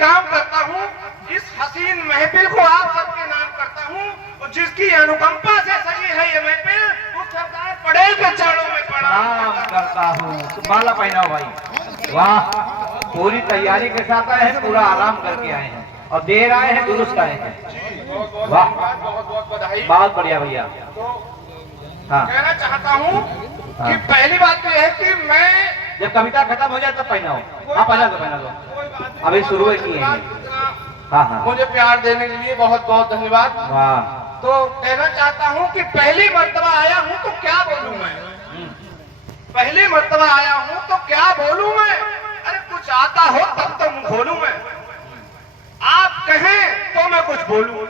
काम करता हूँ, इस हसीन महफिल को आप सबके नाम करता हूँ, और जिसकी अनुकंपा से सजी है ये महफिल, उस सरदार पटेल के चरणों में प्रणाम करता हूँ। तो माला पहनाओ भाई। वाह, पूरी तैयारी के साथ आए हैं, पूरा आराम करके आए हैं और देर आए हैं, दुरुस्त आए हैं। वाह, बहुत बहुत बधाई। बहुत बढ़िया भैया। तो हाँ, कहना चाहता हूँ कि पहली बात तो यह है कि मैं जब कविता खत्म हो जाए तब पहनाओ। हाँ, पहना दो, पहना दो। अभी शुरू की है। हाँ हाँ, मुझे प्यार देने के लिए बहुत बहुत धन्यवाद। वाह, तो कहना चाहता हूँ कि पहली मर्तबा आया हूँ तो क्या बोलूं मैं, पहली मर्तबा आया हूँ तो क्या बोलूं मैं, अरे कुछ आता हो तब तो मुंह खोलूं मैं, आप कहें तो मैं कुछ बोलूं,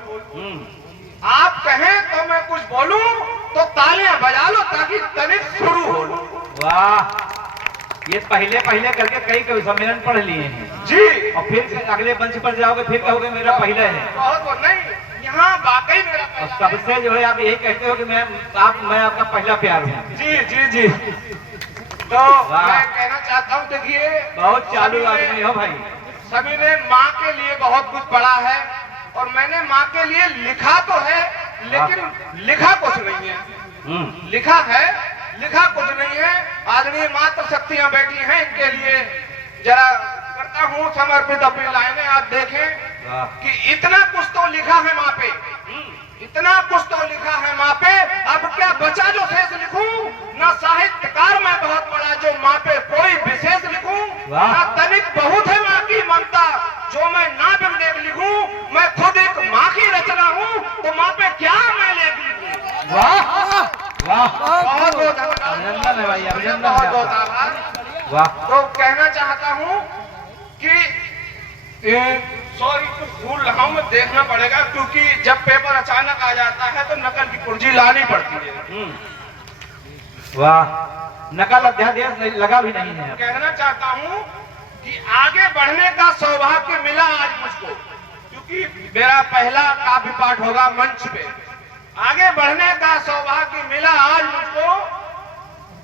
आप कहें तो मैं कुछ बोलूं, तो तालियां बजा लो ताकि तनिक शुरू हो। वाह, ये पहले पहले करके कई कवि सम्मेलन पढ़ लिए हैं जी, और फिर अगले मंच पर जाओगे फिर कहोगे मेरा पहले है। बहुत बहुत नहीं, यहाँ वाकई मेरा और पहला सबसे जो है आप यही कहते हो कि मैं आपका पहला प्यार हूँ। जी जी जी। तो मैं कहना चाहता हूँ, देखिए बहुत चालू आदमी हो भाई। सभी ने माँ के लिए बहुत कुछ पढ़ा है और मैंने माँ के लिए लिखा तो है, लेकिन लिखा कुछ नहीं है। लिखा है, लिखा कुछ नहीं है। आदरणीय मातृ शक्तियां बैठी हैं, इनके लिए जरा करता हूँ समर्पित अपनी लाइनें। आप देखें कि इतना कुछ तो लिखा है माँ पे, इतना कुछ तो लिखा है माँ पे, अब क्या बचा जो शेष लिखूं, ना साहित्यकार मैं बहुत बड़ा जो माँ पे कोई विशेष लिखूं, ना तनिक बहुत है माँ की ममता जो मैं ना बिगड़े लिखूं, मैं खुद एक माँ की रचना हूँ तो माँ पे क्या मैं लेख लिखूं। वाह वाह, बहुत बहुत अभिनंदन है भाई, अभिनंदन है बहुत बहुत आपका। आभार। वाह, तो कहना चाहता हूँ कि सॉरी कुछ भूल रहा हूँ, मैं देखना पड़ेगा क्योंकि जब पेपर अचानक आ जाता है तो नकल की कुर्जी लानी पड़ती है। वाह, नकल अध्यादेश लगा भी नहीं है। कहना चाहता हूँ कि आगे बढ़ने का सौभाग्य मिला आज मुझको, क्योंकि मेरा पहला काव्य पाठ होगा मंच पे। आगे बढ़ने का सौभाग्य मिला आज मुझको,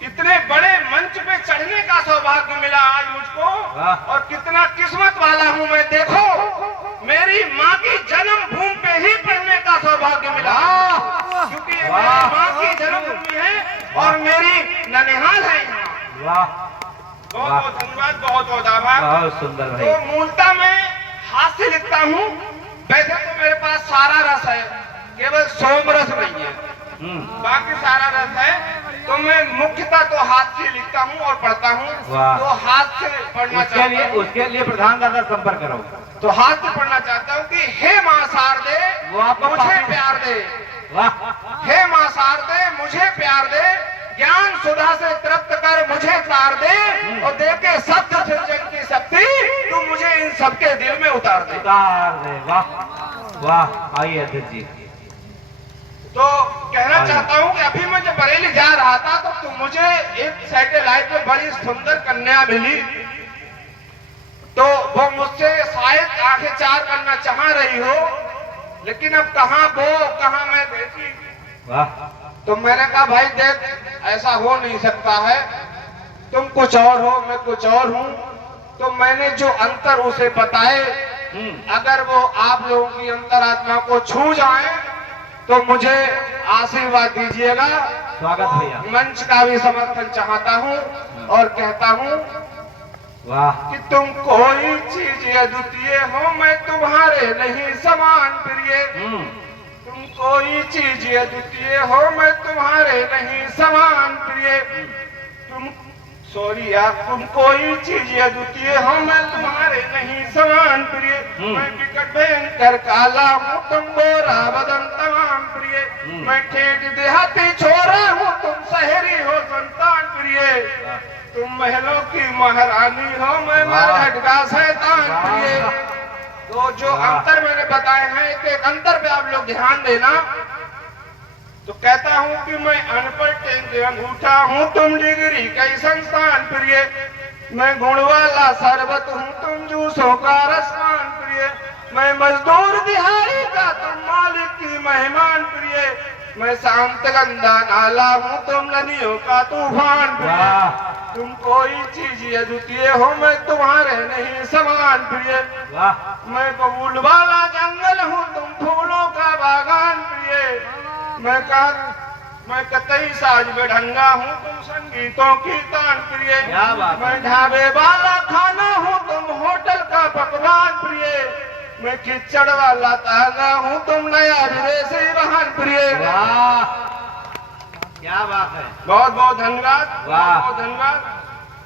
इतने बड़े मंच पे चढ़ने का सौभाग्य मिला आज मुझको, और कितना किस्मत वाला हूँ मैं। देखो मेरी माँ की जन्म भूमि पे ही पढ़ने का सौभाग्य मिला, क्योंकि ये मेरी माँ की जन्मभूमि है और मेरी ननिहाल है यहाँ। वाह, बहुत बहुत धन्यवाद, बहुत बहुत आभार। बहुत सुंदर भाई। तो मूलतः मैं हास्य लिखता हूँ, वैसे तो मेरे पास सारा रस है, केवल सोम रस नहीं है, बाकी सारा रस है। तो मैं मुख्यतः तो हाथ से लिखता हूँ और पढ़ता हूँ। तो हाथ से पढ़ना चाहता हूँ, उसके लिए प्रधान दादा संपर्क करो। तो हाथ से पढ़ना चाहता हूँ कि हे माँ शारदे वो आपको मुझे प्यार दे, वाह, हे माँ शारदे मुझे प्यार दे, ज्ञान सुधा से तृप्त कर मुझे तार दे, और देके सत्य सृजन की शक्ति तू मुझे इन सबके दिल में उतार दे। वाह वाह, आइए अध्यक्ष जी। तो कहना चाहता हूँ कि अभी मैं जब बरेली जा रहा था तो मुझे एक सैटेलाइट में बड़ी सुंदर कन्या मिली, तो वो मुझसे शायद आंखें चार करना चाह रही हो, लेकिन अब कहाँ वो कहाँ मैं बेटी। तो मैंने कहा भाई देख ऐसा हो नहीं सकता है, तुम कुछ और हो मैं कुछ और हूँ। तो मैंने जो अंतर उसे बताए, अगर वो आप लोगों की अंतरात्मा को छू जाए तो मुझे आशीर्वाद दीजिएगा। स्वागत भैया। मंच का भी समर्थन चाहता हूँ और कहता हूँ वाह, कि तुम कोई चीज अद्वितीय हो मैं तुम्हारे नहीं समान प्रिय, तुम कोई चीज अद्वितीय हो मैं तुम्हारे नहीं समान प्रिय, तुम तुम कोई चीज अद्वितीय हो मैं तुम्हारे नहीं समान प्रिय, मैं विकट भयंकर काला हूँ तुम गोरा बदन तमाम प्रिय, मैं ठेठ देहाती छोरा हूँ तुम शहरी हो संतान प्रिय, तुम महलों की महारानी हो मैं मरहट का शैतान प्रिय। तो जो अंतर मैंने बताए हैं एक अंतर पे आप लोग ध्यान देना। तो कहता हूँ कि मैं अनपढ़ टेंग अंगूठा हूँ तुम डिग्री कई संस्थान प्रिय, मैं गुण वाला शरबत हूँ तुम जूसों का रसमान प्रिय, मैं मजदूर दिहाड़ी का तुम मालिक की मेहमान प्रिय, मैं शांत गंगा नाला हूँ तुम नदियों का तूफान प्रिय। तुम कोई चीज अद्वितीय हो, मैं तुम्हारे नहीं समान प्रिय। वाह मैं बबूल वाला जंगल हूँ, तुम फूलों का बागान प्रिय। मैं कतई साज बेढंगा हूँ, तुम संगीतों की तान प्रिय। क्या बात है। मैं ढाबे वाला खाना हूँ, तुम होटल का पकवान प्रिय। मैं कीचड़ वाला तागा हूँ, तुम नया विदेशी वाहन प्रिय। वाह क्या बात है। बहुत बहुत धन्यवाद, वाह। बहुत धन्यवाद।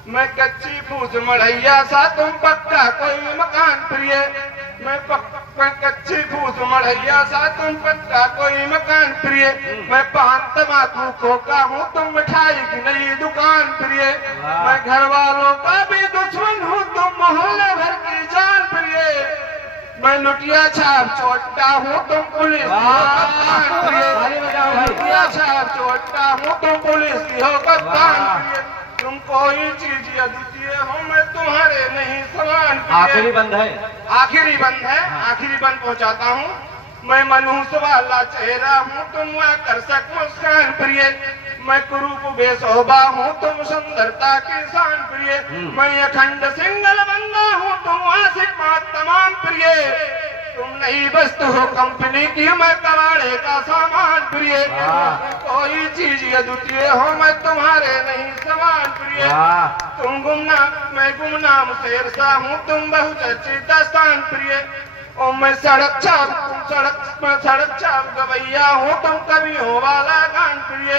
मैं कच्ची फूस मढ़ैया सा, तुम पक्का कोई मकान प्रिय। मैं कच्ची फूस मढ़ैया सा, तुम पक्का कोई मकान प्रिय। मैं पान तमाकू खोका हूँ, तुम मिठाई की नई दुकान प्रिय। वाह। मैं घर वालों का भी दुश्मन हूँ, तुम मोहल्ले भर की जान प्रिय। मैं लुटिया छाप चोटा हूँ, तुम पुलिस की हो कप्तान प्रिय। ताली बजाओ भाई। लुटिया छाप चोटा हूँ, तुम पुलिस की हो कप्तान वाह। प्रिय। तुम कोई चीज अद्वितीय हो, मैं तुम्हारे नहीं समान प्रिय। आखिरी बंद है। आखिरी बंद है, आखिरी बंद पहुंचाता हूँ। मैं मनहूस वाला चेहरा हूँ, तुम आकर्षक मुस्कान प्रिय। मैं कुरूप बेशोभा हूँ, तुम सुंदरता की शान प्रिय। मैं अखंड सिंगल बंदा हूँ, तुम आशिक बात तमाम प्रिय। तुम नई वस्तु हो कंपनी की, मैं कबाड़े का सामान प्रिय। वाह। कोई चीज अद्वितीय हो, मैं तुम्हारे नहीं समान प्रिय। वाह तुम मैं गुमनाम शेरशाह हूँ, तुम बहुचर्चित दास्तान प्रिय। और मैं सड़क छाप गवैया हूँ, तुम कवियों वाला गान प्रिय।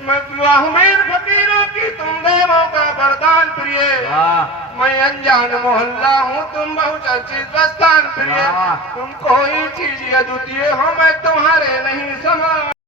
मैं उम्मीद फकीरों की, तुम देवों का वरदान प्रिय। वाह मैं अनजान मोहल्ला हूँ, तुम बहुचर्चित बस्तान प्रिय। वाह। तुम कोई चीज अद्वितीय हो, मैं तुम्हारे नहीं समान।